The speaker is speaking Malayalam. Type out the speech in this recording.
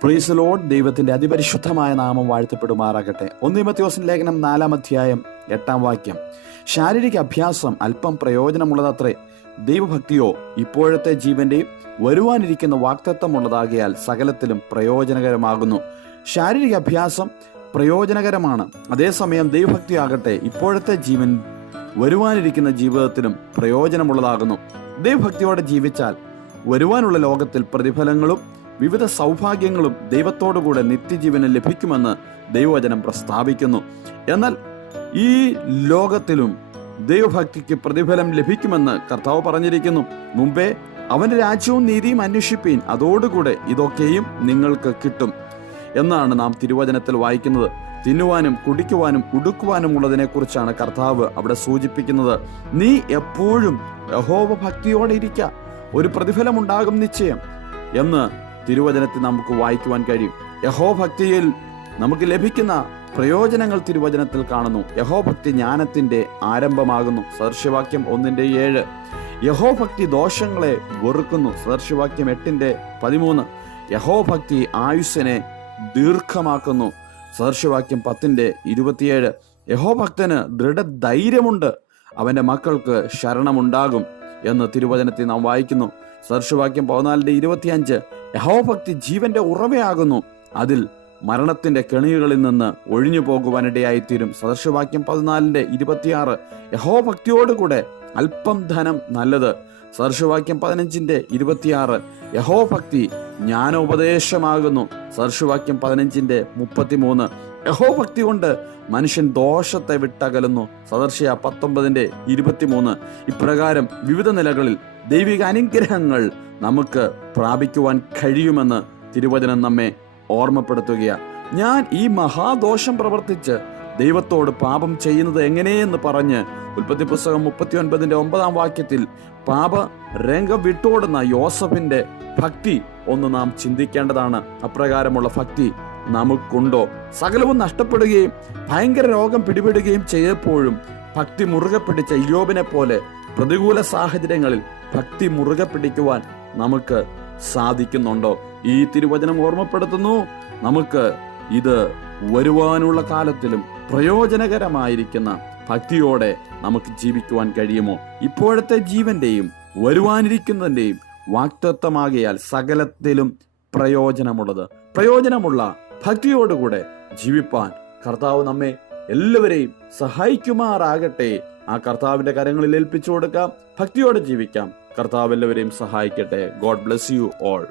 Praise the Lord. ദൈവത്തിന്റെ അതിപരിശുദ്ധമായ നാമം വാഴ്ത്തപ്പെടുമാറാകട്ടെ. 1 തിമോഥെയോസിന്റെ ലേഖനം 4 അധ്യായം 8 വാക്യം. ശാരീരിക അഭ്യാസം അല്പം പ്രയോജനമുള്ളതത്രേ, ദൈവഭക്തിയോ ഇപ്പോഴത്തെ ജീവന്റെയും വരുവാനിരിക്കുന്ന വാഗ്ദത്തമുള്ളതാകിയാൽ സകലത്തിലും പ്രയോജനകരമാകുന്നു. ശാരീരിക അഭ്യാസം പ്രയോജനകരമാണ്, അതേസമയം ദൈവഭക്തിയാകട്ടെ ഇപ്പോഴത്തെ ജീവൻ വരുവാനിരിക്കുന്ന ജീവിതത്തിലും പ്രയോജനമുള്ളതാകുന്നു. ദൈവഭക്തിയോടെ ജീവിച്ചാൽ വരുവാനുള്ള ലോകത്തിൽ പ്രതിഫലങ്ങളും വിവിധ സൗഭാഗ്യങ്ങളും ദൈവത്തോടുകൂടെ നിത്യജീവന് ലഭിക്കുമെന്ന് ദൈവവചനം പ്രസ്താവിക്കുന്നു. എന്നാൽ ഈ ലോകത്തിലും ദൈവഭക്തിക്ക് പ്രതിഫലം ലഭിക്കുമെന്ന് കർത്താവ് പറഞ്ഞിരിക്കുന്നു. മുമ്പേ അവന്റെ രാജ്യവും നീതിയും അന്വേഷിപ്പീൻ, അതോടുകൂടെ ഇതൊക്കെയും നിങ്ങൾക്ക് കിട്ടും എന്നാണ് നാം തിരുവചനത്തിൽ വായിക്കുന്നത്. തിന്നുവാനും കുടിക്കുവാനും ഉടുക്കുവാനും ഉള്ളതിനെ കുറിച്ചാണ് കർത്താവ് അവിടെ സൂചിപ്പിക്കുന്നത്. നീ എപ്പോഴും യഹോവ ഭക്തിയോടെ ഇരിക്കുക, ഒരു പ്രതിഫലമുണ്ടാകും നിശ്ചയം എന്ന് തിരുവചനത്തിൽ നമുക്ക് വായിക്കുവാൻ കഴിയും. യഹോഭക്തിയിൽ നമുക്ക് ലഭിക്കുന്ന പ്രയോജനങ്ങൾ തിരുവചനത്തിൽ കാണുന്നു. യഹോഭക്തി ജ്ഞാനത്തിന്റെ ആരംഭമാകുന്നു. സദൃശവാക്യം 1:7. യഹോഭക്തി ദോഷങ്ങളെ വെറുക്കുന്നു. സദൃശവാക്യം 8:13. യഹോഭക്തി ആയുസ്സിനെ ദീർഘമാക്കുന്നു. സദൃശവാക്യം 10:27. യഹോഭക്തന് ദൃഢധൈര്യമുണ്ട്, അവന്റെ മക്കൾക്ക് ശരണമുണ്ടാകും എന്ന് തിരുവചനത്തിൽ നാം വായിക്കുന്നു. സദൃശവാക്യം 14:25. യഹോഭക്തി ജീവന്റെ ഉറവയാകുന്നു, അതിൽ മരണത്തിന്റെ കെണികളിൽ നിന്ന് ഒഴിഞ്ഞു പോകുവാനിടയായിത്തീരും. സദൃശവാക്യം 14:26. യഹോഭക്തിയോടുകൂടെ അല്പം ധനം നല്ലത്. സദൃശവാക്യം 15:26. യഹോഭക്തി ജ്ഞാനോപദേശമാകുന്നു. സദൃശവാക്യം 15:33. യഹോഭക്തി കൊണ്ട് മനുഷ്യൻ ദോഷത്തെ വിട്ടകലുന്നു. സദർശയ 19:23. ഇപ്രകാരം വിവിധ നിലകളിൽ ദൈവിക അനുഗ്രഹങ്ങൾ നമുക്ക് പ്രാപിക്കുവാൻ കഴിയുമെന്ന് തിരുവചനം നമ്മെ ഓർമ്മപ്പെടുത്തുകയാണ്. ഞാൻ ഈ മഹാദോഷം പ്രവർത്തിച്ച് ദൈവത്തോട് പാപം ചെയ്യുന്നത് എങ്ങനെയെന്ന് പറഞ്ഞ് ഉൽപ്പത്തി പുസ്തകം 39:9 വാക്യത്തിൽ പാപ രംഗം വിട്ടോടുന്ന യോസഫിന്റെ ഭക്തി ഒന്ന് നാം ചിന്തിക്കേണ്ടതാണ്. അപ്രകാരമുള്ള ഭക്തി നമുക്കുണ്ടോ? സകലവും നഷ്ടപ്പെടുകയും ഭയങ്കര രോഗം പിടിപെടുകയും ചെയ്തപ്പോഴും ഭക്തി മുറുകെ പിടിച്ച ഇയ്യോബിനെ പോലെ പ്രതികൂല സാഹചര്യങ്ങളിൽ ഭക്തി മുറുകെ പിടിക്കുവാൻ നമുക്ക് സാധിക്കുന്നുണ്ടോ? ഈ തിരുവചനം ഓർമ്മപ്പെടുത്തുന്നു, നമുക്ക് ഇത് വരുവാനുള്ള കാലത്തിലും പ്രയോജനകരമായിരിക്കുന്ന ഭക്തിയോടെ നമുക്ക് ജീവിക്കുവാൻ കഴിയുമോ? ഇപ്പോഴത്തെ ജീവന്റെയും വരുവാനിരിക്കുന്നതിന്റെയും വാഗ്ദത്തമാകിയാൽ സകലത്തിലും പ്രയോജനമുള്ള ഭക്തിയോടുകൂടെ ജീവിപ്പാൻ കർത്താവ് നമ്മെ എല്ലാവരെയും സഹായിക്കുമാറാകട്ടെ. ആ കർത്താവിന്റെ കരങ്ങളിൽ ഏൽപ്പിച്ചു കൊടുക്കാം, ഭക്തിയോടെ ജീവിക്കാം. കർത്താവ് എല്ലാവരെയും സഹായിക്കട്ടെ. God bless you all.